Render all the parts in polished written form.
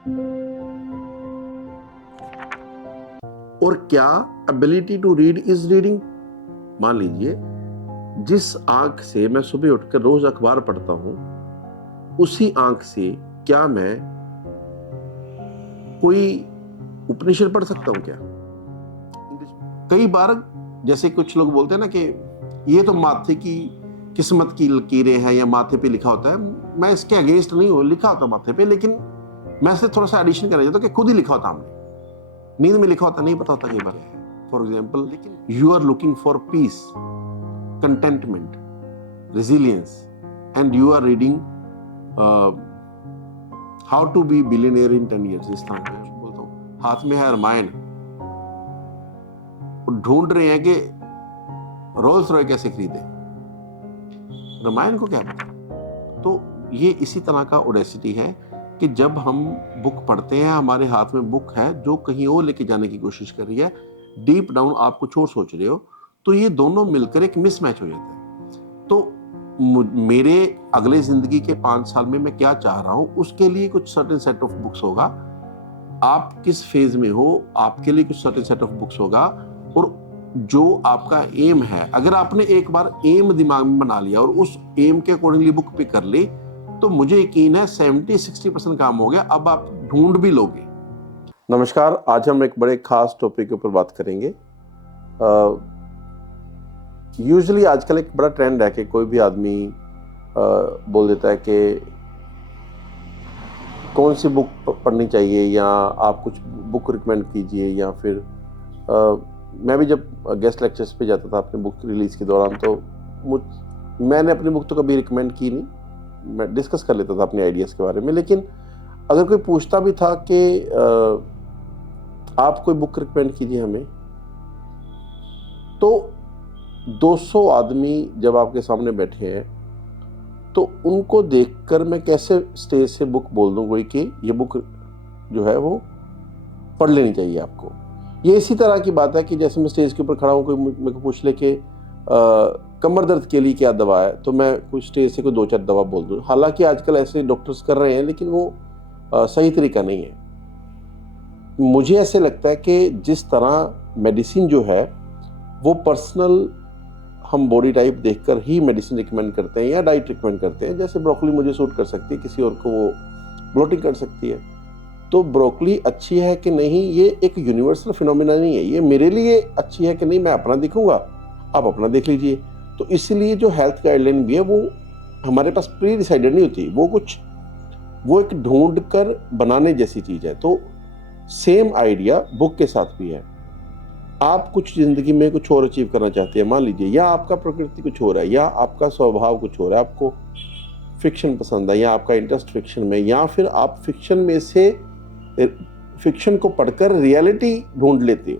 और क्या ability to read is reading? मान लीजिए जिस आंख से मैं सुबह उठकर रोज अखबार पढ़ता हूं, उसी आंख से क्या मैं कोई उपनिषद पढ़ सकता हूं क्या? कई बार जैसे कुछ लोग बोलते हैं ना कि ये तो माथे की किस्मत की लकीरें हैं या माथे पे लिखा होता है। मैं इसके अगेंस्ट नहीं हूं, लिखा होता माथे पे, लेकिन मैं से थोड़ा सा एडिशन करना चाहता हूं कि खुद ही लिखा होता हमने, नींद में लिखा होता नहीं पता होता कई बार। फॉर एग्जाम्पल, लेकिन you are looking for peace, contentment, resilience, and you are reading how to be billionaire in 10 years। इस तरह मैं बोलता हूँ, हाथ में है रामायण, ढूंढ रहे हैं कि रोल्स रॉय कैसे खरीदे, रामायण को क्या पता। तो ये इसी तरह का ओडेसिटी है कि जब हम बुक पढ़ते हैं, हमारे हाथ में बुक है जो कहीं और लेके जाने की कोशिश कर रही है, डीप डाउन आप कुछ और सोच रहे हो, तो ये दोनों मिलकर एक मिसमैच हो जाता है। तो मेरे अगले जिंदगी के 5 साल में मैं क्या चाह रहा हूं, उसके लिए कुछ सर्टेन सेट ऑफ बुक्स होगा। आप किस फेज में हो, आपके लिए कुछ सर्टेन सेट ऑफ बुक्स होगा। और जो आपका एम है, अगर आपने एक बार एम दिमाग में बना लिया और उस एम के अकॉर्डिंगली बुक पिक कर ली, तो मुझे यकीन है 70-60% काम हो गया। अब आप ढूंढ भी लोगे। नमस्कार, आज हम एक बड़े खास टॉपिक के ऊपर बात करेंगे। यूजुअली आजकल एक बड़ा ट्रेंड है कि कोई भी आदमी बोल देता है कि कौन सी बुक पढ़नी चाहिए, या आप कुछ बुक रिकमेंड कीजिए, या फिर मैं भी जब गेस्ट लेक्चर्स पे जाता था अपने बुक रिलीज के दौरान, तो मैंने अपनी बुक तो कभी रिकमेंड की नहीं, मैं डिस्कस कर लेता था अपने आइडियाज़ के बारे में। लेकिन अगर कोई पूछता भी था कि आप कोई बुक रिकमेंड कीजिए हमें, तो 200 आदमी जब आपके सामने बैठे हैं, तो उनको देखकर मैं कैसे स्टेज से बुक बोल दूं कोई कि ये बुक जो है वो पढ़ लेनी चाहिए आपको। ये इसी तरह की बात है कि जैसे मैं स्टेज के ऊपर खड़ा हूँ, कोई मेरे को पूछ ले कि कमर दर्द के लिए क्या दवा है, तो मैं कुछ स्टेज से कोई 2-4 दवा बोल दूँ। हालांकि आजकल ऐसे डॉक्टर्स कर रहे हैं, लेकिन वो सही तरीका नहीं है। मुझे ऐसे लगता है कि जिस तरह मेडिसिन जो है वो पर्सनल, हम बॉडी टाइप देखकर ही मेडिसिन रिकमेंड करते हैं या डाइट रिकमेंड करते हैं। जैसे ब्रोकली मुझे सूट कर सकती है, किसी और को वो ब्लोटिंग कर सकती है। तो ब्रोकली अच्छी है कि नहीं, ये एक यूनिवर्सल फिनोमिना नहीं है। ये मेरे लिए अच्छी है कि नहीं, मैं अपना देखूंगा, आप अपना देख लीजिए। तो इसलिए जो हेल्थ गाइडलाइन भी है वो हमारे पास प्री डिसाइडेड नहीं होती, वो एक ढूंढ कर बनाने जैसी चीज है। तो सेम आइडिया बुक के साथ भी है। आप कुछ जिंदगी में कुछ और अचीव करना चाहते हैं, मान लीजिए, या आपका प्रकृति कुछ और है, या आपका स्वभाव कुछ और है, आपको फिक्शन पसंद है, या आपका इंटरेस्ट फिक्शन में, या फिर आप फिक्शन में से फिक्शन को पढ़कर रियलिटी ढूंढ लेते हो,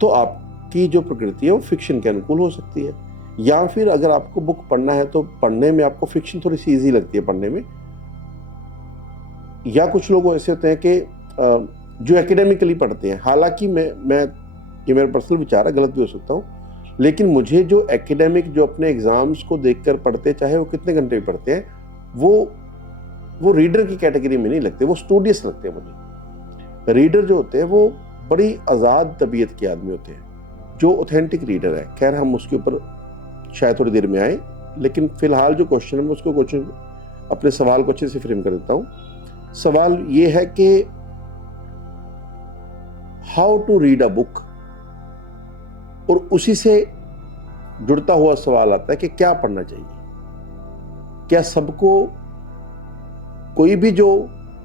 तो आपकी जो प्रकृति है वो फिक्शन के अनुकूल हो सकती है। या फिर अगर आपको बुक पढ़ना है तो पढ़ने में आपको फिक्शन थोड़ी सी इजी लगती है पढ़ने में। या कुछ लोग ऐसे होते हैं कि जो एकेडमिकली पढ़ते हैं, हालांकि मैं ये मेरा पर्सनल विचार है, गलत भी हो सकता हूँ, लेकिन मुझे जो एकेडमिक, जो अपने एग्जाम्स को देखकर पढ़ते, चाहे वो कितने घंटे भी पढ़ते हैं, वो रीडर की कैटेगरी में नहीं लगते, वो स्टूडियस लगते हैं मुझे। रीडर जो होते हैं वो बड़ी आज़ाद तबीयत के आदमी होते हैं, जो ऑथेंटिक रीडर है। खैर, हम उसके ऊपर शायद थोड़ी देर में आए, लेकिन फिलहाल जो क्वेश्चन है मैं उसको अपने सवाल को अच्छे से फ्रेम कर देता हूँ। सवाल ये है कि how to read a book, और उसी से जुड़ता हुआ सवाल आता है कि क्या पढ़ना चाहिए। क्या सबको, कोई भी जो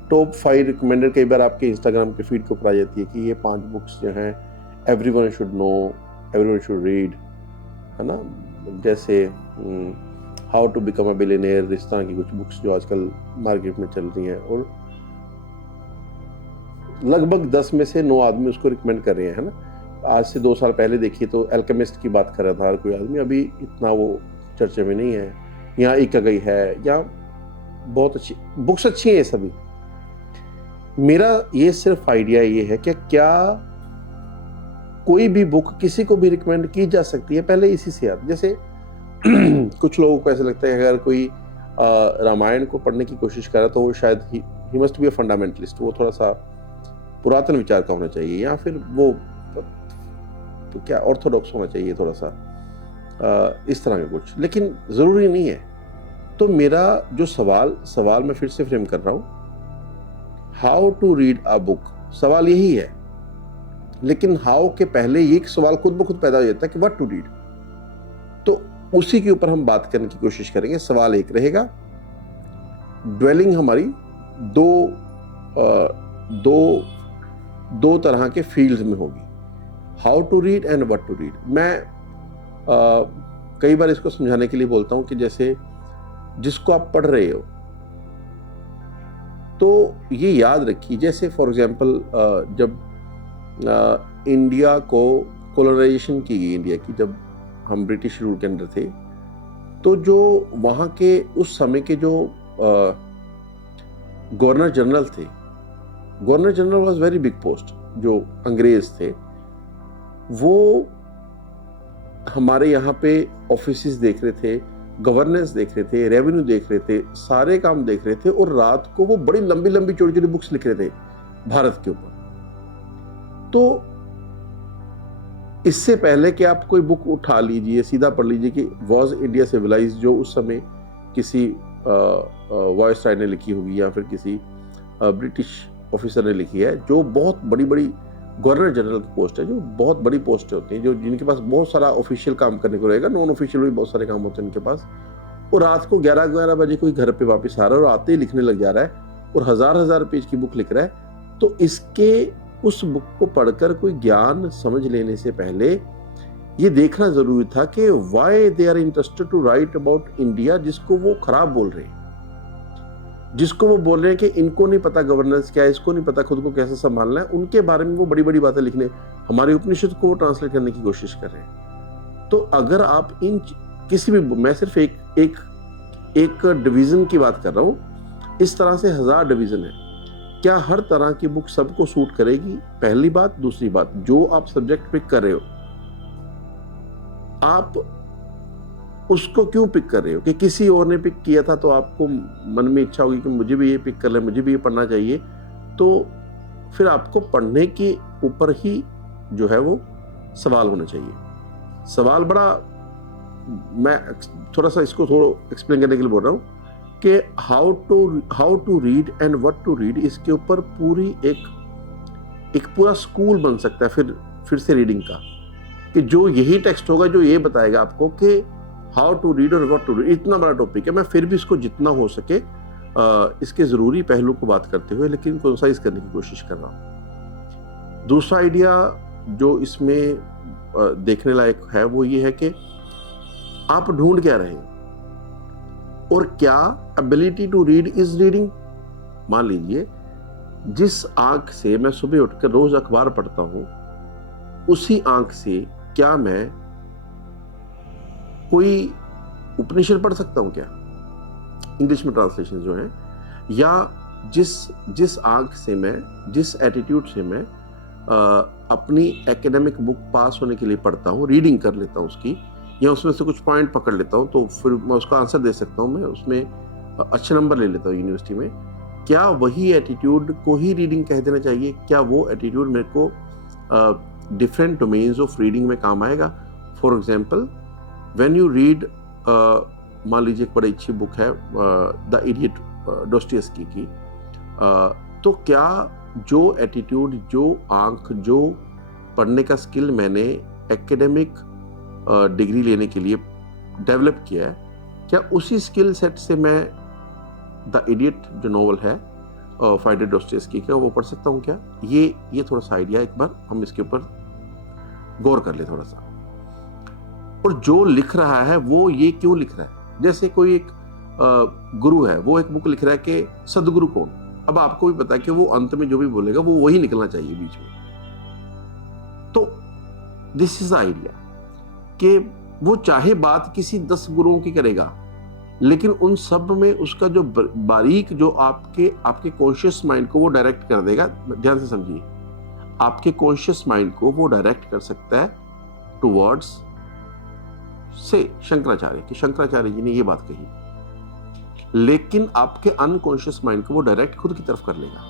टॉप 5 रिकमेंडेड, कई बार आपके इंस्टाग्राम के फीड को ऊपर आ जाती है कि ये 5 बुक्स जो हैं everyone should know, everyone should read, है ना, जैसे how to become a billionaire, इस तरह की कुछ बुक्स जो आजकल मार्केट में चल रही हैं, और लगभग 10 में से 9 आदमी उसको रिकमेंड कर रहे हैं, है ना। आज से 2 साल पहले देखिए तो अल्केमिस्ट की बात कर रहा था हर कोई आदमी, अभी इतना वो चर्चे में नहीं है। यहाँ इकिगाई है, या बहुत अच्छी बुक्स अच्छी हैं सभी। मेरा ये सिर्फ आइडिया ये है कि क्या कोई भी बुक किसी को भी रिकमेंड की जा सकती है, पहले इसी से याद। जैसे कुछ लोगों को ऐसा लगता है अगर कोई रामायण को पढ़ने की कोशिश कर रहा है तो वो शायद he must be a fundamentalist, वो थोड़ा सा पुरातन विचार का होना चाहिए, या फिर वो तो क्या ऑर्थोडॉक्स होना चाहिए थोड़ा सा, इस तरह का कुछ, लेकिन ज़रूरी नहीं है। तो मेरा जो सवाल मैं फिर से फ्रेम कर रहा हूँ, how to read a book, सवाल यही है, लेकिन हाउ के पहले ये सवाल खुद ब खुद पैदा हो जाता है कि व्हाट टू रीड। तो उसी के ऊपर हम बात करने की कोशिश करेंगे। सवाल एक रहेगा, ड्वेलिंग हमारी दो तरह के फील्ड्स में होगी, how to read and what to read. मैं कई बार इसको समझाने के लिए बोलता हूं कि जैसे जिसको आप पढ़ रहे हो तो ये याद रखिए, जैसे फॉर एग्जांपल जब इंडिया को कोलोनाइजेशन की गई, इंडिया की, जब हम ब्रिटिश रूल के अंदर थे, तो जो वहाँ के उस समय के जो गवर्नर जनरल थे, governor general was very big post, जो अंग्रेज थे वो हमारे यहाँ पे ऑफिसेस देख रहे थे, गवर्नेंस देख रहे थे, रेवेन्यू देख रहे थे, सारे काम देख रहे थे, और रात को वो बड़ी लंबी लंबी छोटी छोटी बुक्स लिख रहे थे भारत के ऊपर। तो इससे पहले कि आप कोई बुक उठा लीजिए, सीधा पढ़ लीजिए कि वॉज इंडिया सिविलाइज, जो उस समय किसी वॉइसराय ने लिखी होगी या फिर किसी ब्रिटिश ऑफिसर ने लिखी है, जो बहुत बड़ी बड़ी गवर्नर जनरल की पोस्ट है, जो बहुत बड़ी पोस्ट होती हैं, जो जिनके पास बहुत सारा ऑफिशियल काम करने को रहेगा, नॉन ऑफिशियल भी बहुत सारे काम होते हैं उनके पास, और रात को 11-11 बजे कोई घर पे वापस आ रहा है और आते ही लिखने लग जा रहा है और हजार पेज की बुक लिख रहा है। तो इसके उस बुक को पढ़कर कोई ज्ञान समझ लेने से पहले ये देखना जरूरी था कि why they are interested to write about India, जिसको वो खराब बोल रहे हैं, जिसको वो बोल रहे हैं कि इनको नहीं पता गवर्नेंस क्या है, इसको नहीं पता खुद को कैसे संभालना है, उनके बारे में वो बड़ी बड़ी बातें लिखने, हमारे उपनिषद को ट्रांसलेट करने की कोशिश कर रहे हैं। तो अगर आप इन किसी भी, मैं सिर्फ एक डिवीजन की बात कर रहा हूं, इस तरह से 1000 डिवीजन है, क्या हर तरह की बुक सबको सूट करेगी? पहली बात। दूसरी बात, जो आप सब्जेक्ट पिक कर रहे हो, आप उसको क्यों पिक कर रहे हो? कि किसी और ने पिक किया था तो आपको मन में इच्छा होगी कि मुझे भी ये पिक कर ले, मुझे भी ये पढ़ना चाहिए, तो फिर आपको पढ़ने के ऊपर ही जो है वो सवाल होना चाहिए। सवाल बड़ा, मैं थोड़ा सा इसको थोड़ा एक्सप्लेन करने के लिए बोल रहा हूँ कि how to read and what to read, इसके ऊपर पूरी एक पूरा स्कूल बन सकता है फिर से रीडिंग का, कि जो यही टेक्स्ट होगा जो ये बताएगा आपको कि हाउ टू रीड और व्हाट टू रीड। इतना बड़ा टॉपिक है, मैं फिर भी इसको जितना हो सके इसके जरूरी पहलू को बात करते हुए लेकिन कंसाइज करने की कोशिश कर रहा हूँ। दूसरा आइडिया जो इसमें देखने लायक है वो ये है कि आप ढूंढ क्या रहे हैं और क्या ability to read is reading. मान लीजिए जिस आंख से मैं सुबह उठकर रोज अखबार पढ़ता हूं, उसी आंख से क्या मैं कोई उपनिषद पढ़ सकता हूं क्या, इंग्लिश में ट्रांसलेशन जो है, या जिस आंख से मैं, जिस एटीट्यूड से मैं अपनी एकेडमिक बुक पास होने के लिए पढ़ता हूं, रीडिंग कर लेता हूं उसकी, या उसमें से कुछ पॉइंट पकड़ लेता हूं तो फिर मैं उसका आंसर दे सकता हूं, मैं उसमें अच्छे नंबर ले लेता हूं यूनिवर्सिटी में, क्या वही एटीट्यूड को ही रीडिंग कह देना चाहिए? क्या वो एटीट्यूड मेरे को डिफरेंट डोमेन्स ऑफ रीडिंग में काम आएगा? For example when you read, मान लीजिए एक बड़ी अच्छी बुक है द इडियट डोस्टोयेव्स्की की, तो क्या जो एटीट्यूड, जो आंख, जो पढ़ने का स्किल मैंने एकेडमिक डिग्री लेने के लिए डेवलप किया है, क्या उसी स्किल सेट से मैं द इडियट जो नॉवल है फाइडर डोस्टोयेव्स्की का वो पढ़ सकता हूँ क्या? ये थोड़ा सा आइडिया, एक बार हम इसके ऊपर गौर कर ले थोड़ा सा। और जो लिख रहा है वो ये क्यों लिख रहा है? जैसे कोई एक गुरु है, वो एक बुक लिख रहा है कि सदगुरु कौन। अब आपको भी पता है कि वो अंत में जो भी बोलेगा वो वही निकलना चाहिए बीच में। तो दिस इज द आइडिया कि वो चाहे बात किसी 10 गुरुओं की करेगा, लेकिन उन सब में उसका जो बारीक, जो आपके कॉन्शियस माइंड को वो डायरेक्ट कर देगा। ध्यान से समझिए, आपके कॉन्शियस माइंड को वो डायरेक्ट कर सकता है टुवर्ड्स से शंकराचार्य जी ने ये बात कही लेकिन आपके अनकॉन्शियस माइंड को वो डायरेक्ट खुद की तरफ कर लेगा।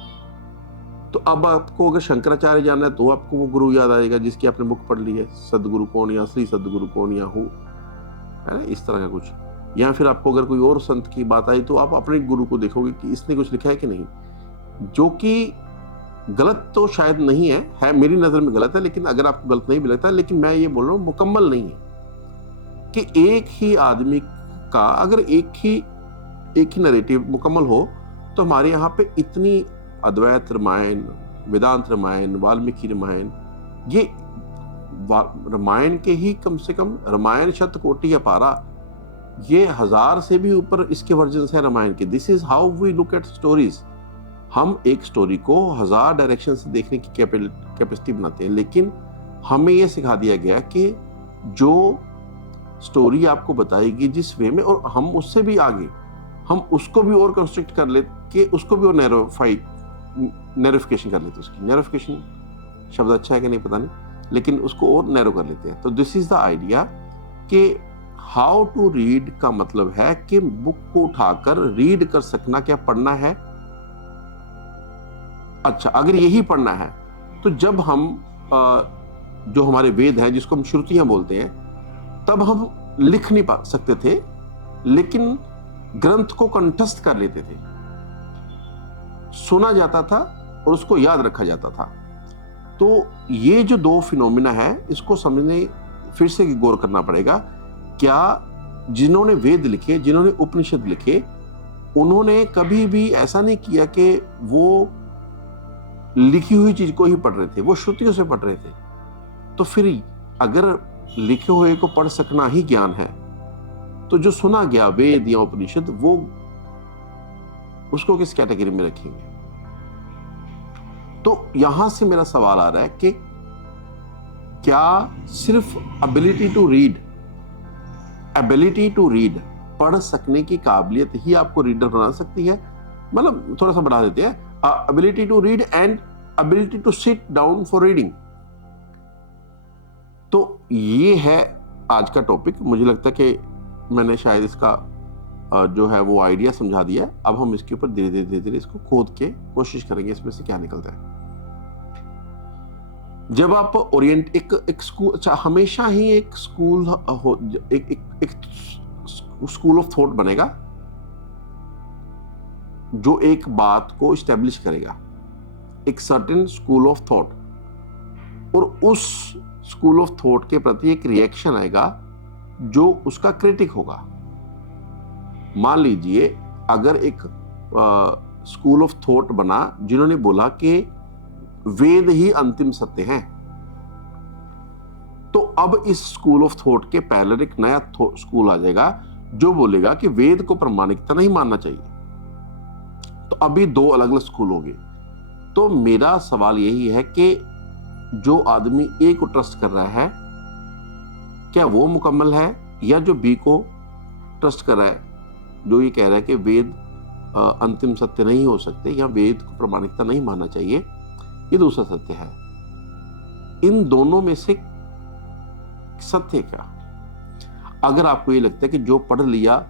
तो अब आपको अगर शंकराचार्य जानना है तो आपको वो गुरु याद आएगा जिसकी आपने बुक पढ़ ली है, सदगुरु कौन या श्री सदगुरु कौन या हूँ, है ना, इस तरह का कुछ। या फिर आपको अगर कोई और संत की बात आई तो आप अपने गुरु को देखोगे कि इसने कुछ लिखा है कि नहीं, जो कि गलत तो शायद नहीं है मेरी नजर में गलत है, लेकिन अगर आपको गलत नहीं भी लगता, लेकिन मैं ये बोल रहा हूँ मुकम्मल नहीं है कि एक ही आदमी का अगर एक ही नैरेटिव मुकम्मल हो, तो हमारे यहाँ पे इतनी अद्वैत रामायण, वेदांत रामायण, वाल्मीकि रामायण, ये रामायण के ही कम से कम रामायण शतकोटि अपारा, ये 1000 से भी ऊपर इसके वर्जन्स हैं रामायण के। This is how we look at stories. हम एक स्टोरी को 1000 डायरेक्शन से देखने की कैपेसिटी बनाते हैं, लेकिन हमें यह सिखा दिया गया कि जो स्टोरी आपको बताएगी जिस वे में, और हम उससे भी आगे, हम उसको भी और कंस्ट्रक्ट कर लेते, उसको भी और नैरोफिकेशन कर लेते। उसकी नैरोफिकेशन शब्द अच्छा है कि नहीं पता नहीं, लेकिन उसको और नैरो कर लेते हैं। तो दिस इज द आइडिया कि हाउ टू रीड का मतलब है कि बुक को उठाकर रीड कर सकना, क्या पढ़ना है। अच्छा, अगर यही पढ़ना है तो जब हम जो हमारे वेद हैं जिसको हम श्रुतियां बोलते हैं, तब हम लिख नहीं पा सकते थे, लेकिन ग्रंथ को कंठस्थ कर लेते थे, सुना जाता था और उसको याद रखा जाता था। तो ये जो दो फिनोमिना है, इसको समझने फिर से गौर करना पड़ेगा। क्या जिन्होंने वेद लिखे, जिन्होंने उपनिषद लिखे, उन्होंने कभी भी ऐसा नहीं किया कि वो लिखी हुई चीज को ही पढ़ रहे थे, वो श्रुतियों से पढ़ रहे थे। तो फिर अगर लिखे हुए को पढ़ सकना ही ज्ञान है, तो जो सुना गया वेद या उपनिषद, वो उसको किस कैटेगरी में रखेंगे। तो यहां से मेरा सवाल आ रहा है कि क्या सिर्फ एबिलिटी टू रीड, पढ़ सकने की काबिलियत ही आपको रीडर बना सकती है? मतलब थोड़ा सा बढ़ा देते हैं, ability to read and ability to sit down for reading. तो ये है आज का टॉपिक। मुझे लगता है कि मैंने शायद इसका जो है वो आइडिया समझा दिया है। अब हम इसके ऊपर धीरे धीरे इसको खोद के कोशिश करेंगे इसमें से क्या निकलता है। जब आप ओरिएंट एक स्कूल, अच्छा, हमेशा ही एक स्कूल एक स्कूल ऑफ थॉट बनेगा जो एक बात को इस्टेब्लिश करेगा, एक सर्टेन स्कूल ऑफ थॉट, और उस स्कूल ऑफ थॉट के प्रति एक रिएक्शन आएगा जो उसका क्रिटिक होगा। मान लीजिए अगर एक स्कूल ऑफ थॉट बना जिन्होंने बोला कि वेद ही अंतिम सत्य हैं, तो अब इस स्कूल ऑफ थॉट के पैरेलल एक नया स्कूल आ जाएगा जो बोलेगा कि वेद को प्रामाणिकता नहीं मानना चाहिए। तो अभी दो अलग अलग स्कूल हो गए। तो मेरा सवाल यही है कि जो आदमी ए को ट्रस्ट कर रहा है, क्या वो मुकम्मल है, या जो बी को ट्रस्ट कर रहा है, जो ये कह रहा है कि वेद अंतिम सत्य नहीं हो सकते या वेद को प्रामाणिकता नहीं मानना चाहिए, ये दूसरा सत्य है। इन दोनों में से सत्य क्या? अगर आपको ये लगता है कि जो पढ़ लिया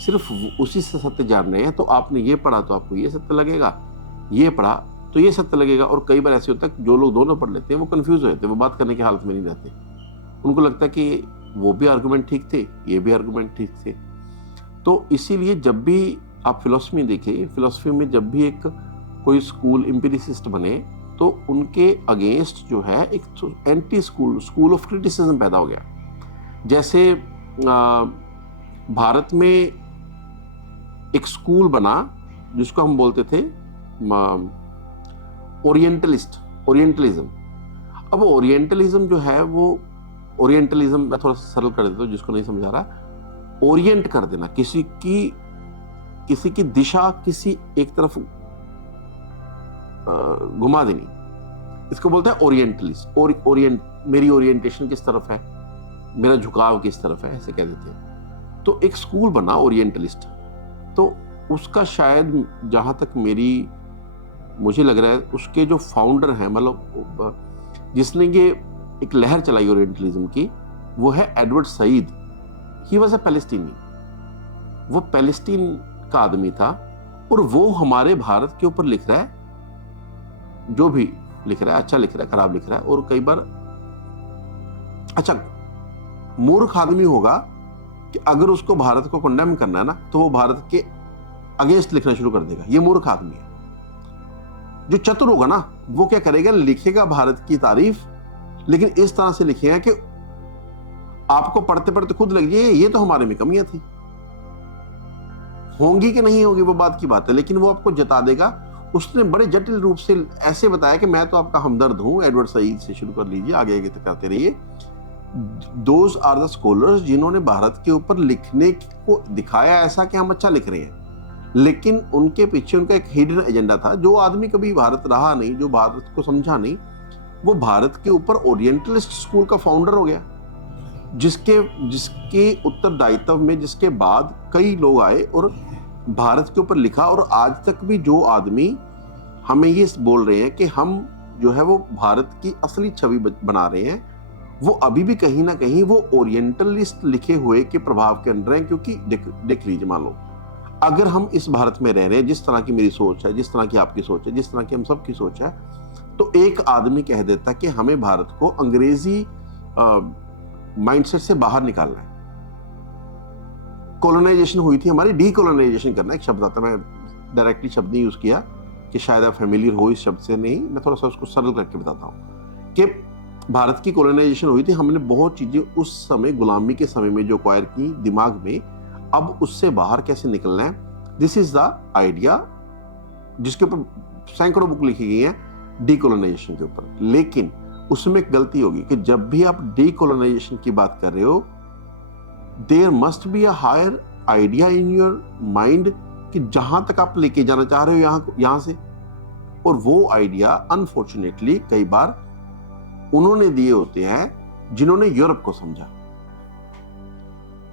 सिर्फ उसी से सत्य जान रहे हैं, तो आपने ये पढ़ा तो आपको ये सत्य लगेगा, ये पढ़ा तो ये सत्य लगेगा। और कई बार ऐसे होता है जो लोग दोनों पढ़ लेते हैं वो कंफ्यूज हो जाते हैं, वो बात करने की हालत में नहीं रहते। उनको लगता है कि वो भी आर्गुमेंट ठीक थे, ये भी आर्गुमेंट ठीक थे। तो इसीलिए जब भी आप फिलॉसफी देखें, फिलॉसफी में जब भी एक कोई स्कूल एम्पिरिसिस्ट बने, तो उनके अगेंस्ट जो है एक एंटी स्कूल ऑफ क्रिटिसिज्म पैदा हो गया। जैसे भारत में एक स्कूल बना जिसको हम बोलते थे ओरिएंटलिज्म। अब ओरिएंटलिज्म जो है वो, ओरिएंटलिज्म मैं थोड़ा सा सरल कर देता हूँ जिसको नहीं समझा रहा, ओरिएंट कर देना, किसी की दिशा किसी एक तरफ घुमा देनी, इसको बोलते हैं ओरिएंटलिस्ट। मेरी ओरिएंटेशन किस तरफ है, मेरा झुकाव किस तरफ है, ऐसे कह देते हैं। तो एक स्कूल बना ओरिएंटलिस्ट, तो उसका शायद जहां तक मुझे लग रहा है उसके जो फाउंडर हैं, मतलब जिसने ये एक लहर चलाई ओरिएंटलिज्म की, वो है Edward Said. He was a Palestinian. वो पैलेस्टीन का आदमी था और वो हमारे भारत के ऊपर लिख रहा है, जो भी लिख रहा है, अच्छा लिख रहा है, खराब लिख रहा है। और कई बार अच्छा मूर्ख आदमी होगा कि अगर उसको भारत को कंडेम करना है ना, तो वो भारत के अगेंस्ट लिखना शुरू कर देगा। ये मूर्ख आदमी है। जो चतुर होगा ना, वो क्या करेगा, लिखेगा भारत की तारीफ, लेकिन इस तरह से लिखेगा कि आपको पढ़ते पढ़ते खुद लग जाए ये तो हमारे में कमियां थी। होंगी कि नहीं होगी वो बात की बात है, लेकिन वो आपको जता देगा। उसने बड़े जटिल रूप से ऐसे बताया कि मैं तो आपका हमदर्द हूं। एडवर्ड सईद से शुरू कर लीजिए, आगे आगे तक करते रहिए। दोज आर द स्कॉलर्स जिन्होंने भारत के ऊपर लिखने को दिखाया ऐसा कि हम अच्छा लिख रहे हैं, लेकिन उनके पीछे उनका एक हिडन एजेंडा था। जो आदमी कभी भारत रहा नहीं, जो भारत को समझा नहीं, वो भारत के ऊपर ओरिएंटलिस्ट स्कूल का फाउंडर हो गया, जिसके उत्तरदायित्व में जिसके बाद कई लोग आए और भारत के ऊपर लिखा। और आज तक भी जो आदमी हमें ये बोल रहे हैं कि हम जो है वो भारत की असली छवि बना रहे हैं, वो अभी भी कहीं ना कहीं वो ओरिएंटलिस्ट लिखे हुए के प्रभाव के अंदर हैं। क्योंकि देख लीजिए, मान लो अगर हम इस भारत में रह रहे हैं, जिस तरह की मेरी सोच है, जिस तरह की आपकी सोच है, जिस तरह की हम सबकी सोच है, तो एक आदमी कह देता कि हमें भारत को अंग्रेजी माइंडसेट से बाहर निकालना है। कॉलोनाइजेशन हुई थी हमारी, डीकोलोनाइजेशन करना एक शब्द आता है, मैं डायरेक्टली शब्द नहीं यूज किया कि शायद आप फैमिलियर हो इस शब्द से, नहीं, मैं थोड़ा सा उसको सरल करके बताता हूँ कि भारत की कॉलोनाइजेशन हुई थी। हमने बहुत चीजें उस समय गुलामी के समय में जो एक्वायर की दिमाग में, अब उससे बाहर कैसे निकलना है। दिस इज द आइडिया, जिसके ऊपर सैकड़ों बुक लिखी गई हैं डीकोलोनाइजेशन के ऊपर। लेकिन उसमें एक गलती होगी कि जब भी आप डीकोलोनाइजेशन की बात कर रहे हो, there must be a higher idea in your mind कि जहां तक आप लेके जाना चाह रहे हो यहां से। और वो आइडिया अनफॉर्चुनेटली कई बार उन्होंने दिए होते हैं जिन्होंने यूरोप को समझा।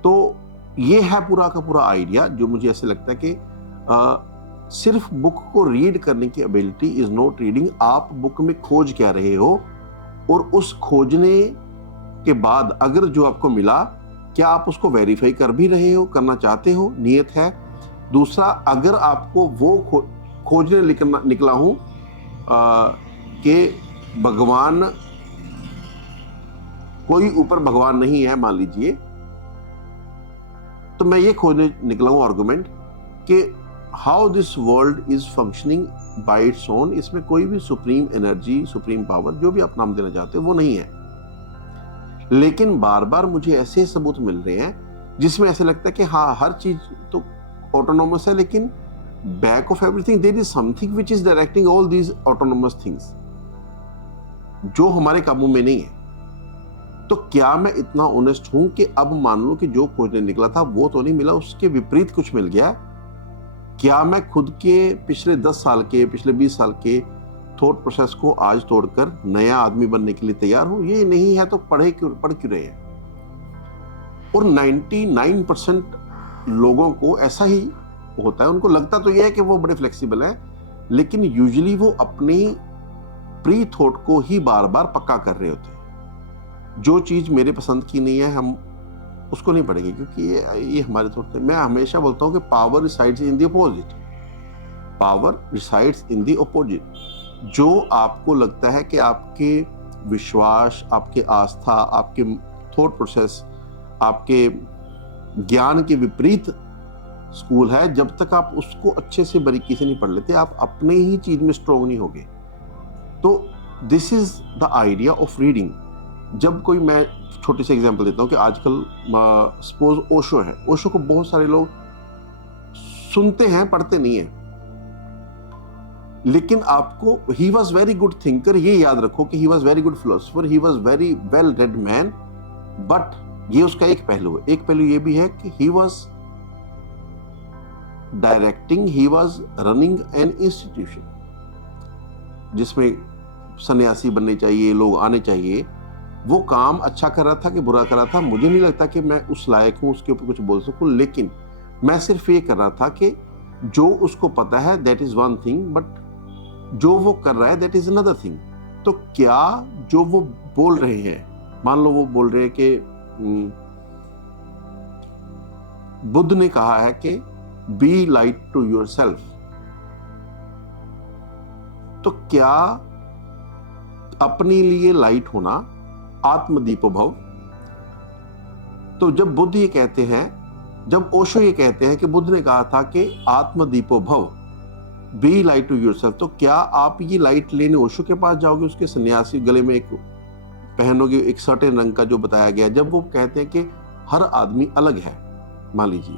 तो ये है पूरा का पूरा आइडिया, जो मुझे ऐसे लगता है कि सिर्फ बुक को रीड करने की एबिलिटी इज नॉट रीडिंग। आप बुक में खोज क्या रहे हो, और उस खोजने के बाद अगर जो आपको मिला, क्या आप उसको वेरीफाई कर भी रहे हो, करना चाहते हो, नियत है। दूसरा, अगर आपको वो खोजने निकला हूं कि भगवान, कोई ऊपर भगवान नहीं है मान लीजिए, तो मैं ये खोजने निकला हूं आर्गुमेंट कि how this world is functioning bye its own. इसमें कोई भी सुप्रीम एनर्जी, सुप्रीम पावर, जो भी आप नाम देना चाहते हो, वो नहीं है। लेकिन बार बार मुझे ऐसे सबूत मिल रहे हैं जिसमें ऐसे लगता है कि हाँ, हर चीज तो ऑटोनोमस है, लेकिन back of everything there is something which is directing all these autonomous things, जो हमारे काबू में नहीं है। तो क्या मैं इतना ऑनेस्ट हूं कि अब मान लो कि जो खोजने निकला था वो तो नहीं मिला, उसके विपरीत कुछ मिल गया? क्या मैं खुद के पिछले 10 साल के, पिछले 20 साल के थॉट प्रोसेस को आज तोड़कर नया आदमी बनने के लिए तैयार हूं? ये नहीं है तो पढ़ क्यों रहे हैं? और 99% लोगों को ऐसा ही होता है। उनको लगता तो यह है कि वो बड़े फ्लेक्सिबल हैं, लेकिन यूजुअली वो अपनी प्री थॉट को ही बार बार पक्का कर रहे होते हैं। जो चीज मेरे पसंद की नहीं है, हम उसको नहीं पढ़ेंगे, क्योंकि ये हमारे थॉट। मैं हमेशा बोलता हूं कि power resides in the opposite. Power resides in the opposite. जो आपको लगता है कि आपके विश्वास, आपके आस्था, आपके थॉट प्रोसेस, आपके ज्ञान के विपरीत स्कूल है, जब तक आप उसको अच्छे से बारीकी से नहीं पढ़ लेते, आप अपने ही चीज में स्ट्रॉन्ग नहीं होगे। तो this is the idea of reading. जब कोई, मैं छोटी सी एग्जांपल देता हूँ कि आजकल सपोज ओशो है, ओशो को बहुत सारे लोग सुनते हैं, पढ़ते नहीं है, लेकिन आपको he was very good thinker, ये याद रखो कि he was very good philosopher, he was very well read man. But ये उसका एक पहलू है। एक पहलू ये भी है कि he was directing, he was running an institution जिसमें सन्यासी बनने चाहिए, लोग आने चाहिए। वो काम अच्छा कर रहा था कि बुरा कर रहा था, मुझे नहीं लगता कि मैं उस लायक हूं उसके ऊपर कुछ बोल सकूं। लेकिन मैं सिर्फ ये कर रहा था कि जो उसको पता है that is one thing, but जो वो कर रहा है दैट इज अनदर थिंग। तो क्या जो वो बोल रहे हैं, मान लो वो बोल रहे हैं कि बुद्ध ने कहा है कि बी लाइट टू योरसेल्फ। तो क्या अपने लिए लाइट होना आत्मदीपो भव। तो जब बुद्ध ये कहते हैं, जब ओशो ये कहते हैं कि बुद्ध ने कहा था कि आत्मदीपो भव, बी लाइट टू योरसेल्फ, तो क्या आप ये लाइट लेने ओशो के पास जाओगे, उसके सन्यासी गले में एक पहनोगे एक सर्टेन रंग का जो बताया गया, जब वो कहते हैं कि हर आदमी अलग है। मान लीजिए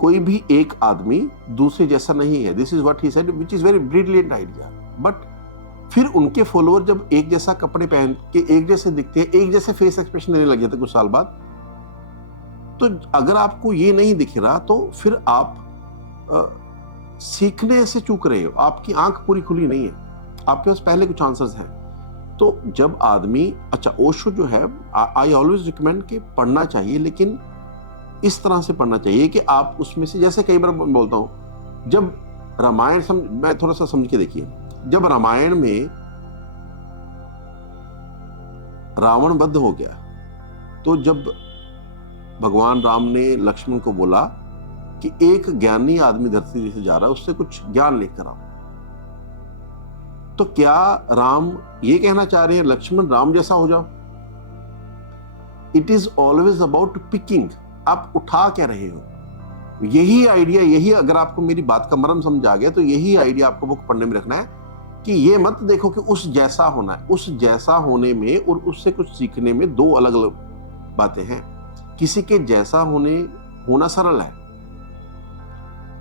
कोई भी एक आदमी दूसरे जैसा नहीं है, this is what he said, which is very brilliant idea. But फिर उनके फॉलोअर जब एक जैसा कपड़े पहन के एक जैसे दिखते हैं, एक जैसे फेस एक्सप्रेशन देने लग जाते कुछ साल बाद, तो अगर आपको ये नहीं दिख रहा तो फिर आप सीखने से चूक रहे हो, आपकी आंख पूरी खुली नहीं है, आपके पास पहले कुछ आंसर्स हैं। तो जब आदमी, अच्छा ओशो जो है, आई ऑलवेज रिकमेंड कि पढ़ना चाहिए, लेकिन इस तरह से पढ़ना चाहिए कि आप उसमें से, जैसे कई बार बोलता हूं, जब रामायण मैं थोड़ा सा समझ के देखिए, जब रामायण में रावण वध हो गया, तो जब भगवान राम ने लक्ष्मण को बोला कि एक ज्ञानी आदमी धरती से जा रहा है, उससे कुछ ज्ञान लेकर आओ, तो क्या राम ये कहना चाह रहे हैं लक्ष्मण राम जैसा हो जाओ? It is always about picking, आप उठा क्या रहे हो। यही आइडिया, यही अगर आपको मेरी बात का मर्म समझ आ गया तो यही आइडिया आपको बुक पढ़ने में रखना है कि ये मत देखो कि उस जैसा होना है, उस जैसा होने में और उससे कुछ सीखने में दो अलग अलग बातें हैं। किसी के जैसा होना सरल है,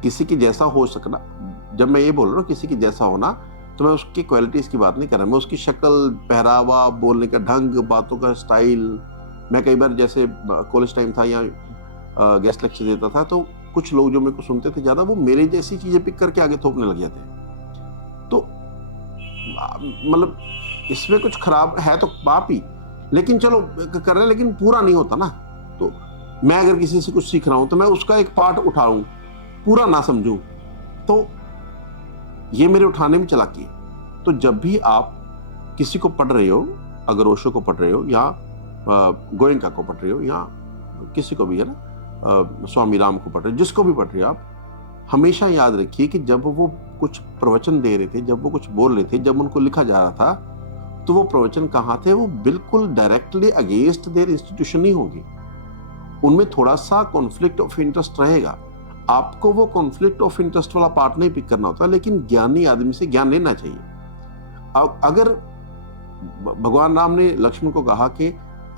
किसी के जैसा हो सकना, जब मैं ये बोल रहा हूँ किसी के जैसा होना, तो मैं उसकी क्वालिटीज की बात नहीं कर रहा, मैं उसकी शक्ल, पहरावा, बोलने का ढंग, बातों का स्टाइल। मैं कई बार जैसे कॉलेज टाइम था या गेस्ट लेक्चर देता था, तो कुछ लोग जो मेरे को सुनते थे ज्यादा, वो मेरे जैसी चीजें पिक करके आगे थोपने लग जाते हैं। तो मतलब इसमें कुछ खराब है तो पाप ही, लेकिन चलो कर रहे, लेकिन पूरा नहीं होता ना। तो मैं अगर किसी से कुछ सीख रहा हूं तो मैं उसका एक पार्ट उठाऊं, पूरा ना समझूं, तो ये मेरे उठाने में चालाकी है। तो जब भी आप किसी को पढ़ रहे हो, अगर ओशो को पढ़ रहे हो या गोयंका को पढ़ रहे हो या किसी को भी, है ना, स्वामी राम को पढ़ रहे हो, जिसको भी पढ़ रहे हो, आप हमेशा याद रखिए कि जब वो कुछ प्रवचन दे रहे थे, जब वो कुछ बोल रहे थे, जब उनको लिखा जा रहा था, तो वो प्रवचन कहाँ थे? वो बिल्कुल डायरेक्टली अगेंस्ट देयर इंस्टीट्यूशन नहीं होगी, उनमें थोड़ा सा कॉन्फ्लिक्ट ऑफ इंटरेस्ट रहेगा। आपको वो कॉन्फ्लिक्ट ऑफ इंटरेस्ट वाला पार्ट नहीं पिक करना होता, लेकिन ज्ञानी आदमी से ज्ञान लेना चाहिए। अगर भगवान राम ने लक्ष्मण को कहा कि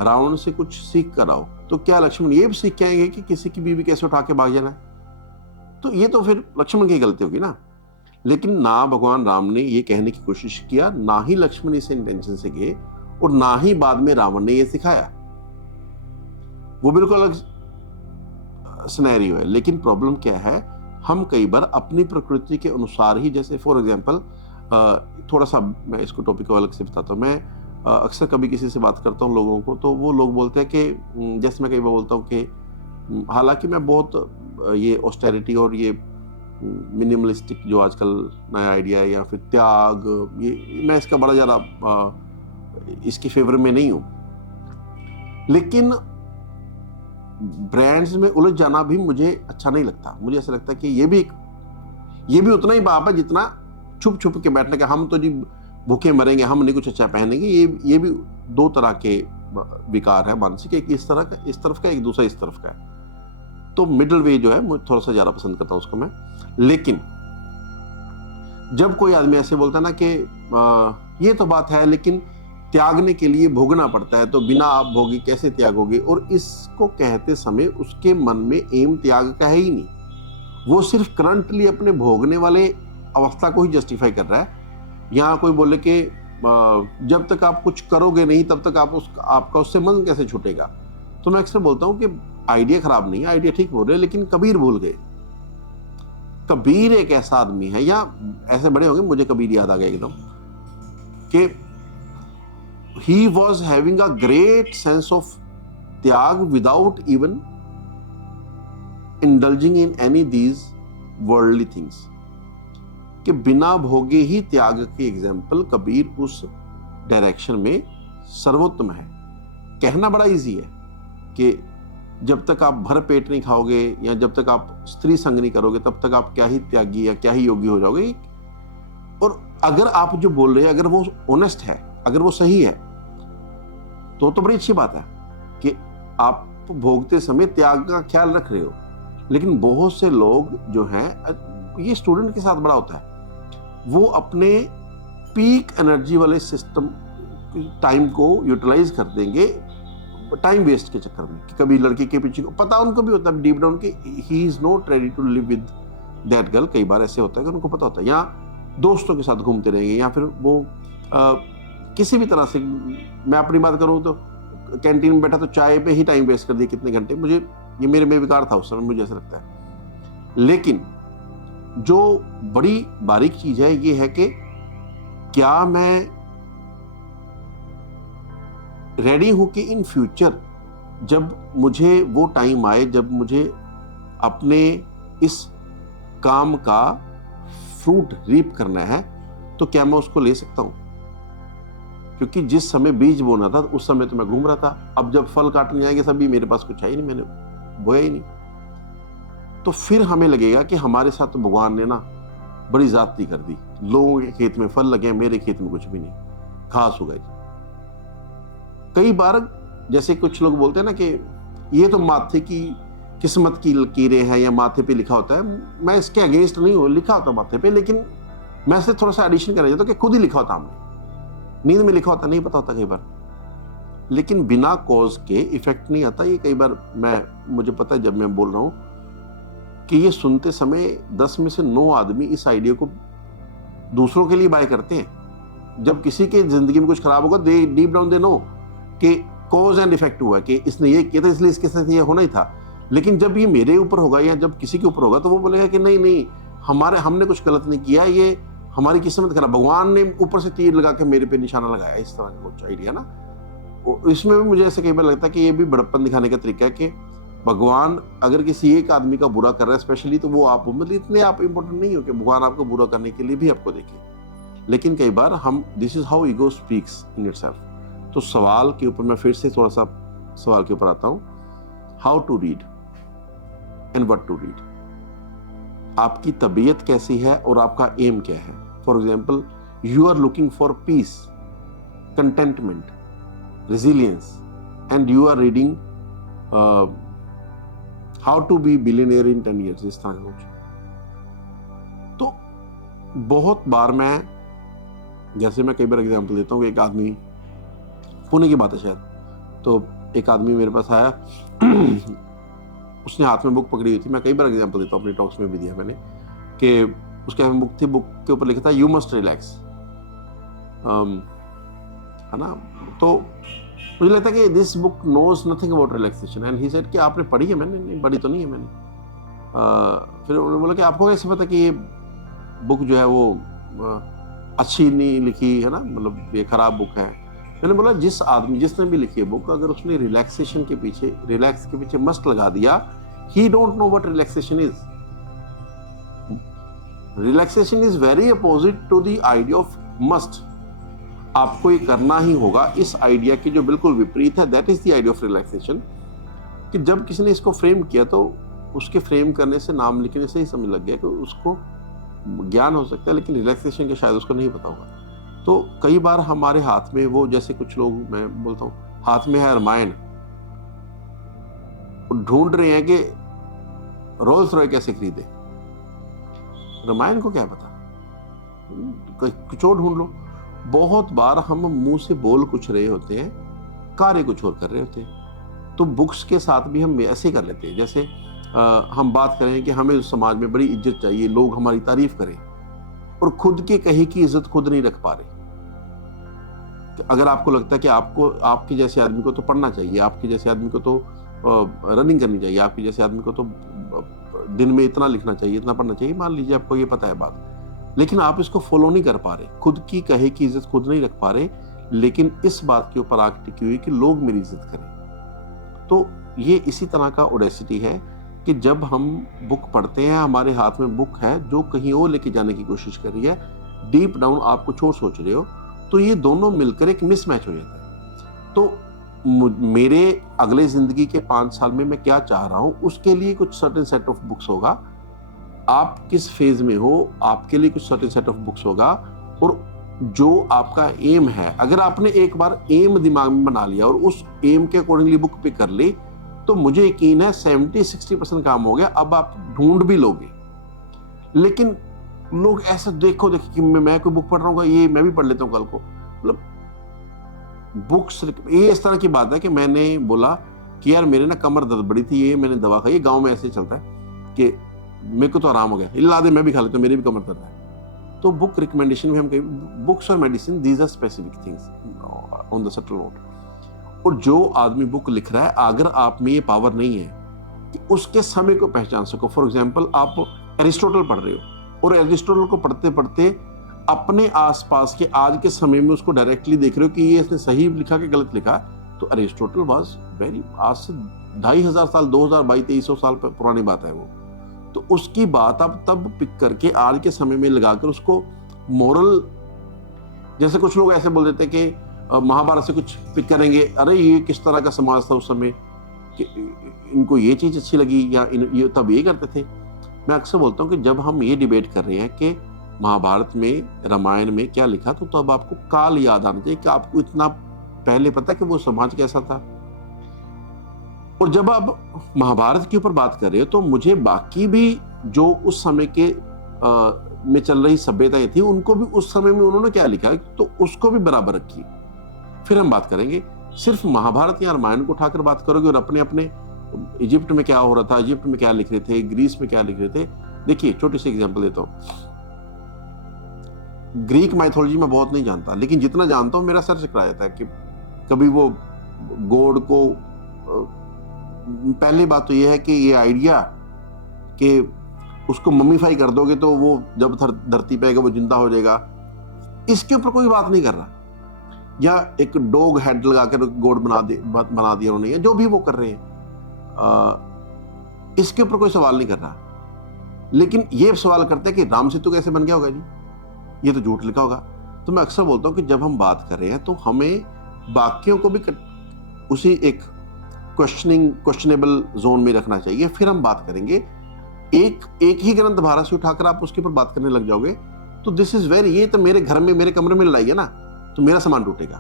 रावण से कुछ सीख कर आओ, तो क्या लक्ष्मण ये भी सीख के आएंगे कि किसी की बीवी कैसे उठा के भाग जाना है? तो ये तो फिर लक्ष्मण की गलती होगी ना। लेकिन ना भगवान राम ने ये कहने की कोशिश किया, ना ही लक्ष्मण इस इंटेंशन से गए, और ना ही बाद में रावण ने ये सिखाया। वो बिल्कुल अलग सिनेरियो है। लेकिन प्रॉब्लम क्या है, हम कई बार अपनी प्रकृति के अनुसार ही, जैसे फॉर एग्जांपल, थोड़ा सा मैं इसको टॉपिक को अलग से बताता हूँ। मैं अक्सर कभी किसी से बात करता हूँ लोगों को, तो वो लोग बोलते हैं कि, जैसे मैं कई बार बोलता हूँ कि हालांकि मैं बहुत ये ऑस्टेरिटी और ये मिनिमलिस्टिक जो आजकल नया आइडिया है, या फिर त्याग, ये मैं इसका बड़ा ज़्यादा इसकी फेवर में नहीं हूँ, लेकिन ब्रांड्स में उलझ जाना भी मुझे अच्छा नहीं लगता। मुझे ऐसा लगता है कि ये भी उतना ही पाप है जितना छुप छुप के बैठने का, हम तो जी भूखे मरेंगे, हम नहीं कुछ अच्छा पहनेंगे। ये भी दो तरह के विकार है मानसिक, एक इस तरफ का, एक दूसरा इस तरफ का है। तो मिडिल वे जो है, मुझे थोड़ा सा ज्यादा पसंद करता हूँ उसको मैं। लेकिन जब कोई आदमी ऐसे बोलता है ना कि ये तो बात है, लेकिन त्यागने के लिए भोगना पड़ता है, तो बिना आप भोगे कैसे त्यागोगे, और इसको कहते समय उसके मन में एम त्याग का है ही नहीं, वो सिर्फ करंटली अपने भोगने वाले अवस्था को ही जस्टिफाई कर रहा है। यहाँ कोई बोले कि जब तक आप कुछ करोगे नहीं तब तक आपका उससे मन कैसे छूटेगा, तो मैं अक्सर बोलता हूँ कि आइडिया खराब नहीं है, आइडिया ठीक बोल रहे, लेकिन कबीर भूल गए। कबीर एक ऐसा आदमी है, या ऐसे बड़े होंगे, मुझे कबीर याद आ गया एकदम, कि he was having a great sense of त्याग without even indulging in any these worldly things, कि बिना भोगे ही त्याग की एग्जाम्पल कबीर उस डायरेक्शन में सर्वोत्तम है। कहना बड़ा इजी है कि जब तक आप भर पेट नहीं खाओगे या जब तक आप स्त्री संग नहीं करोगे तब तक आप क्या ही त्यागी या क्या ही योगी हो जाओगे। और अगर आप जो बोल रहे हैं अगर वो ऑनेस्ट है, अगर वो सही है, तो बड़ी अच्छी बात है कि आप भोगते समय त्याग का ख्याल रख रहे हो। लेकिन बहुत से लोग जो हैं, ये स्टूडेंट के साथ बड़ा होता है, वो अपने पीक एनर्जी वाले सिस्टम टाइम को यूटिलाइज कर देंगे टाइम वेस्ट के चक्कर में, कि कभी लड़की के पीछे, पता उनको भी होता है डीप डाउन कि he is not ready to live with that girl. कई बार ऐसे होता है कि उनको पता होता है, या दोस्तों के साथ घूमते रहेंगे, या फिर वो किसी भी तरह से, मैं अपनी बात करूँ तो कैंटीन में बैठा तो चाय पे ही टाइम वेस्ट कर दिया कितने घंटे, मुझे ये मेरे में विकार था उस समय, मुझे ऐसा लगता है। लेकिन जो बड़ी बारीक चीज है ये है कि क्या मैं रेडी हूं कि इन फ्यूचर जब मुझे वो टाइम आए, जब मुझे अपने इस काम का फ्रूट रीप करना है, तो क्या मैं उसको ले सकता हूं? क्योंकि जिस समय बीज बोना था उस समय तो मैं घूम रहा था, अब जब फल काटने जाएंगे सभी, मेरे पास कुछ है ही नहीं, मैंने बोया ही नहीं। तो फिर हमें लगेगा कि हमारे साथ तो भगवान ने ना बड़ी ज्यादती कर दी, लोगों के खेत में फल लगे, मेरे खेत में कुछ भी नहीं, घास उगाई। कई बार जैसे कुछ लोग बोलते हैं ना कि ये तो माथे की किस्मत की लकीरें हैं या माथे पे लिखा होता है, मैं इसके अगेंस्ट नहीं हूं, लिखा होता माथे पे, लेकिन मैं से थोड़ा सा एडिशन करना चाहता हूं कि खुद ही लिखा होता हमने, नींद में लिखा होता, नहीं पता होता कई बार, लेकिन बिना कॉज के इफेक्ट नहीं आता। ये कई बार मुझे पता है जब मैं बोल रहा हूं कि ये सुनते समय 10 में से 9 आदमी इस आइडिया को दूसरों के लिए बाय करते हैं। जब किसी के जिंदगी में कुछ खराब होगा, दे डीप डाउन दे नो कि कॉज एंड इफेक्ट हुआ, कि इसने ये किया था इसलिए इसके साथ ये होना ही था। लेकिन जब ये मेरे ऊपर होगा या जब किसी के ऊपर होगा तो वो बोलेगा कि नहीं नहीं, हमने कुछ गलत नहीं किया, ये हमारी किस्मत खराब, भगवान ने ऊपर से तीर लगा के मेरे पे निशाना लगाया, इस तरह का कुछ आइडिया ना। इसमें भी मुझे ऐसे कई बार लगता है कि ये भी बड़प्पन दिखाने का तरीका है कि भगवान अगर किसी एक आदमी का बुरा कर रहा है स्पेशली, तो वो आप मतलब इतने आप इंपॉर्टेंट नहीं हो कि भगवान आपको बुरा करने के लिए भी आपको देखे। लेकिन कई बार हम, this is how ego speaks in itself. तो सवाल के ऊपर मैं फिर से थोड़ा सा सवाल के ऊपर आता हूं, how to read and what to read. आपकी तबीयत कैसी है और आपका एम क्या है। For example, you are looking for peace, contentment, resilience, and you are reading how to be billionaire in 10 years, इस तरह का कुछ। तो बहुत बार जैसे मैं कई बार एग्जांपल देता हूँ, एक आदमी, पुणे की बात है शायद, तो एक आदमी मेरे पास आया उसने हाथ में बुक पकड़ी हुई थी, मैं कई बार एग्जांपल देता हूँ अपनी टॉक्स में भी दिया मैंने, कि उसके हाथ में बुक थी, बुक के ऊपर लिखा था यू मस्ट रिलैक्स, है ना। तो मुझे लगता है कि this book knows nothing about relaxation, and he said कि आपने पढ़ी है? मैंने नहीं पढ़ी, तो नहीं है मैंने। फिर उन्होंने बोला कि आपको कैसे पता कि ये बुक जो है वो अच्छी नहीं लिखी है ना, मतलब ये खराब बुक है। मैंने बोला जिसने भी लिखी है बुक, अगर उसने रिलैक्स के पीछे मस्ट लगा दिया, he don't know what relaxation is. Relaxation is very opposite to the idea of must. आपको ये करना ही होगा, इस आइडिया की जो बिल्कुल विपरीत है, that is the idea of relaxation. कि जब किसी ने इसको फ्रेम किया तो उसके फ्रेम करने से, नाम लिखने से ही समझ लग गया कि उसको ज्ञान हो सकता है, लेकिन रिलैक्सेशन के शायद उसको नहीं पता होगा। तो कई बार हमारे हाथ में वो, जैसे कुछ लोग, मैं बोलता हूँ हाथ में है रामायण, ढूंढ रहे हैं कि रोल्स रॉय कैसे खरीदे, रामायण को क्या पता, कुछ और ढूंढ लो। बहुत बार हम मुंह से बोल कुछ रहे होते हैं, कार्य कुछ और कर रहे होते हैं। तो बुक्स के साथ भी हम ऐसे ही कर लेते हैं, जैसे हम बात करें कि हमें समाज में बड़ी इज्जत चाहिए, लोग हमारी तारीफ करें, और खुद के कहीं की इज्जत खुद नहीं रख पा रहे। अगर आपको लगता है कि आपके जैसे आदमी को तो पढ़ना चाहिए, आपके जैसे आदमी को तो रनिंग करनी चाहिए, आपके जैसे आदमी को तो दिन में इतना लिखना चाहिए, इतना पढ़ना चाहिए, मान लीजिए आपको ये पता है बात, लेकिन आप इसको फॉलो नहीं कर पा रहे, खुद की कहे की इज्जत खुद नहीं रख पा रहे, लेकिन इस बात के ऊपर आग टिकी हुई कि लोग मेरी इज्जत करें। तो ये इसी तरह का ओडेसिटी है कि जब हम बुक पढ़ते हैं, हमारे हाथ में बुक है जो कहीं और लेके जाने की कोशिश कर रही है, डीप डाउन आप कुछ और सोच रहे हो, तो ये दोनों मिलकर एक मिसमैच हो जाता है। तो मेरे अगले जिंदगी के 5 साल में मैं क्या चाह रहा हूं, उसके लिए कुछ सर्टेन सेट ऑफ बुक्स होगा। आप किस फेज में हो, आपके लिए कुछ सर्टेन सेट ऑफ बुक्स होगा। और जो आपका एम है, अगर आपने एक बार एम दिमाग में बना लिया और उस एम के अकॉर्डिंगली बुक पिक कर ली, तो मुझे यकीन है 70-60% काम हो गया। अब आप ढूंढ भी लोगे। लेकिन लोग ऐसा देखो कि मैं कोई बुक पढ़ रहा हूँ, ये मैं भी पढ़ लेता हूँ कल को। मतलब बुक्स, ये इस तरह की बात है कि मैंने बोला कि यार मेरे ना कमर दर्द बड़ी थी, ये मैंने दवा खाई। गांव में ऐसे ही चलता है कि मेरे को तो आराम हो गया, ला दे मैं भी खा लेता हूँ, मेरी भी कमर दर्द है। तो बुक रिकमेंडेशन में हम कहीं, बुक्स और medicine, these are specific things on the subtle note. और जो आदमी बुक लिख रहा है, अगर आप में ये पावर नहीं है कि उसके समय को पहचान सको। फॉर एग्जाम्पल, आप एरिस्टोटल पढ़ रहे हो और एरिस्टोटल को पढ़ते पढ़ते अपने आसपास के आज के समय में उसको डायरेक्टली देख रहे हो कि ये इसने सही लिखा कि गलत लिखा। तो एरिस्टोटल वाज वेरी, आज से 2500 साल, 2022-2300 साल पुरानी बात है वो। तो उसकी बात आप तब पिक करके आज के समय में लगाकर उसको मोरल, जैसे कुछ लोग ऐसे बोल देते कि महाभारत से कुछ पिक करेंगे, अरे ये किस तरह का समाज था उस समय, कि इनको ये चीज अच्छी लगी या ये तब ये करते थे। मैं अक्सर बोलता हूँ कि जब हम ये डिबेट कर रहे हैं कि महाभारत में, रामायण में क्या लिखा, तो तब आपको काल याद आना चाहिए कि आपको इतना पहले पता कि वो समाज कैसा था। और जब आप महाभारत के ऊपर बात कर रहे हो, तो मुझे बाकी भी जो उस समय के में चल रही सभ्यताएं थी, उनको भी उस समय में उन्होंने क्या लिखा, तो उसको भी बराबर रखिए, फिर हम बात करेंगे। सिर्फ महाभारत या रामायण को उठाकर बात करोगे और अपने अपने इजिप्ट में क्या हो रहा था, इजिप्ट में क्या लिख रहे थे, ग्रीस में क्या लिख रहे थे। देखिए, छोटी सी एग्जांपल देता हूं। ग्रीक माइथोलॉजी में बहुत नहीं जानता, लेकिन जितना जानता हूं मेरा सर चकरा जाता है कि कभी वो गॉड को, पहली बात तो ये है कि ये आइडिया कि उसको मम्मीफाई कर दोगे तो वो जब धरती पे आएगा वो जिंदा हो जाएगा, इसके ऊपर कोई बात नहीं कर रहा। या एक डॉग हेड लगाकर गॉड बना दिया उन्होंने, या जो भी वो कर रहे हैं, इसके ऊपर कोई सवाल नहीं कर रहा। लेकिन ये सवाल करते हैं कि राम सेतु कैसे बन गया होगा जी, ये तो झूठ लिखा होगा। तो मैं अक्सर बोलता हूं कि जब हम बात कर रहे हैं तो हमें बाकियों को भी उसी एक क्वेश्चनेबल जोन में रखना चाहिए, फिर हम बात करेंगे। एक ही ग्रंथ भारत से उठाकर आप उसके ऊपर बात करने लग जाओगे तो दिस इज वेरी, ये तो मेरे घर में, मेरे कमरे में लड़ाई है ना, तो मेरा सामान टूटेगा।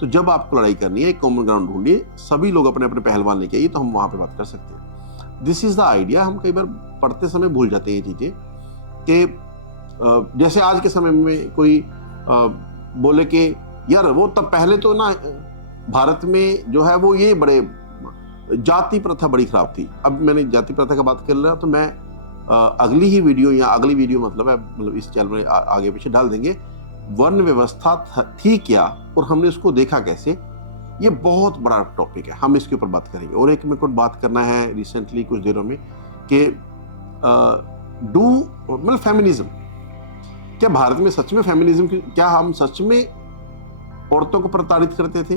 तो जब आपको लड़ाई करनी है, एक कॉमन ग्राउंड ढूंढिए, सभी लोग अपने अपने पहलवान लेके आइए, तो हम वहां पे बात कर सकते हैं। This is the idea. हम कई बार पढ़ते समय भूल जाते हैं ये चीजें कि जैसे आज के समय में कोई बोले कि यार वो तब पहले तो ना भारत में जो है वो ये बड़े जाति प्रथा बड़ी खराब थी। अब मैंने जाति प्रथा का बात कर रहा, तो मैं अगली ही वीडियो, या अगली वीडियो मतलब इस चैनल में आगे पीछे डाल देंगे, वर्ण व्यवस्था थी क्या और हमने उसको देखा कैसे। ये बहुत बड़ा टॉपिक है, हम इसके ऊपर बात करेंगे। और एक मेरे को बात करना है रिसेंटली कुछ दिनों में कि मतलब फेमिनिज्म, क्या भारत में सच में फेमिनिज्म, क्या हम सच में औरतों को प्रताड़ित करते थे?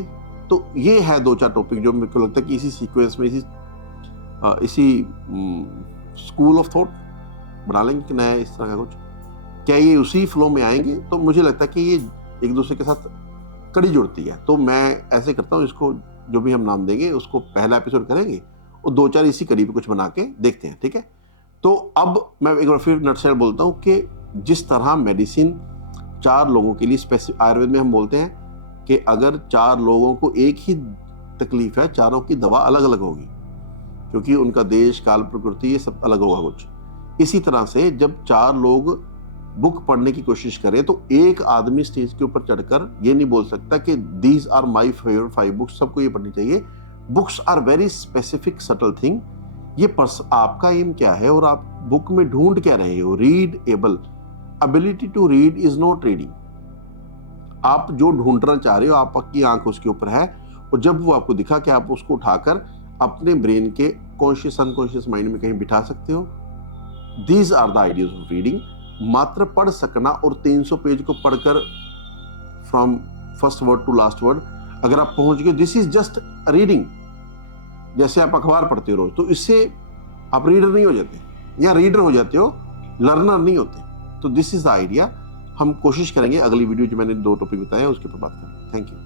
तो ये है 2-4 टॉपिक जो मेरे को लगता है कि इसी सीक्वेंस में, इसी स्कूल ऑफ थॉट बना लेंगे कि नया इस तरह का कुछ, क्या ये उसी फ्लो में आएंगे? तो मुझे लगता है कि ये एक दूसरे के साथ कड़ी जुड़ती है। तो मैं ऐसे करता हूँ, इसको जो भी हम नाम देंगे उसको पहला एपिसोड करेंगे और 2-4 इसी कड़ी पे कुछ बना के देखते हैं, ठीक है? तो अब मैं एक बार फिर नटशेल बोलता हूँ कि जिस तरह मेडिसिन 4 लोगों के लिए स्पेसिफिक, आयुर्वेद में हम बोलते हैं कि अगर 4 लोगों को एक ही तकलीफ है, चारों की दवा अलग अलग होगी, क्योंकि उनका देश, काल, प्रकृति, ये सब अलग होगा कुछ। इसी तरह से जब 4 लोग बुक पढ़ने की कोशिश करें तो एक आदमी स्टेज के ऊपर चढ़कर ये नहीं बोल सकता कि these are my favourite 5 books, सबको ये पढ़नी चाहिए। Books are very specific subtle thing. ये आपका एम क्या है और आप बुक में ढूंढ क्या रहे हो? Read able, ability to read is not reading. आप जो ढूंढना चाह रहे हो, आपकी आंख उसके ऊपर है, और जब वो आपको दिखा कि आप उसको उठाकर अपने ब्रेन के कॉन्शियस अनकॉन्शियस माइंड में कहीं बिठा सकते हो। These are the ideas of reading. मात्र पढ़ सकना और 300 पेज को पढ़कर from first word to last word अगर आप पहुंच गए, दिस इज जस्ट रीडिंग। जैसे आप अखबार पढ़ते हो रोज, तो इससे आप रीडर नहीं हो जाते, या रीडर हो जाते हो, लर्नर नहीं होते। तो दिस इज द आइडिया। हम कोशिश करेंगे अगली वीडियो जो मैंने 2 टॉपिक बताए उसके ऊपर बात करें। Thank you.